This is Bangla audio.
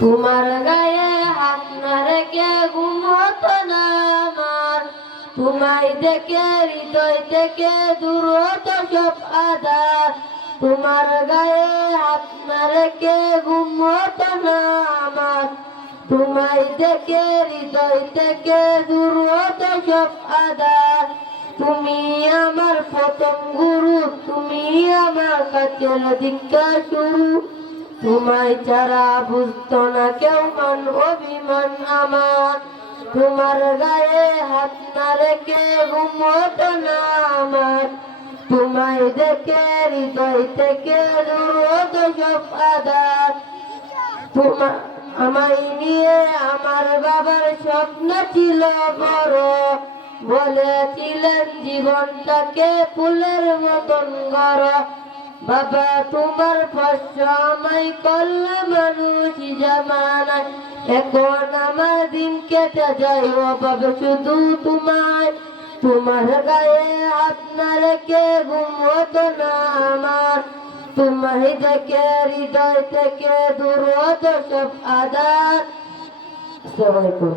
তোমার গায়ে হাত না রেখে ঘুম হতো না আমার, তোমায় দেখে হৃদয় থেকে দূর হতো সব আধার। তোমার গায়ে হাত না রেখে ঘুম হতো না আমার, তোমায় দেখে হৃদয় থেকে দূর হতো সব আধার। তুমি আমার প্রথম গুরু, তুমি আমার কাছের দীক্ষা শুরু, তোমায় ছাড়া বুঝতো না কেউ মান অভিমান আমার। তোমার গায়ে হাত না রেখে ঘুম হতো না আমার, তোমায় দেখে হৃদয় থেকে দূর হতো সব আধার। তোমার আমায় নিয়ে আমার বাবার স্বপ্ন ছিল বড়, বলেছিলেন জীবনটাকে ফুলের মতন গড়। বাবা তোমার পাশে আমায় করলে মানুষ জামানায়, এখন আমার দিন কেটে যায় অভাবে শুধু তোমায়। তোমার গায়ে হাত না রেখে ঘুম হতো না আমার, তোমায় দেখে হৃদয় থেকে দূর হতো সব আধার। আসসালামু আলাইকুম।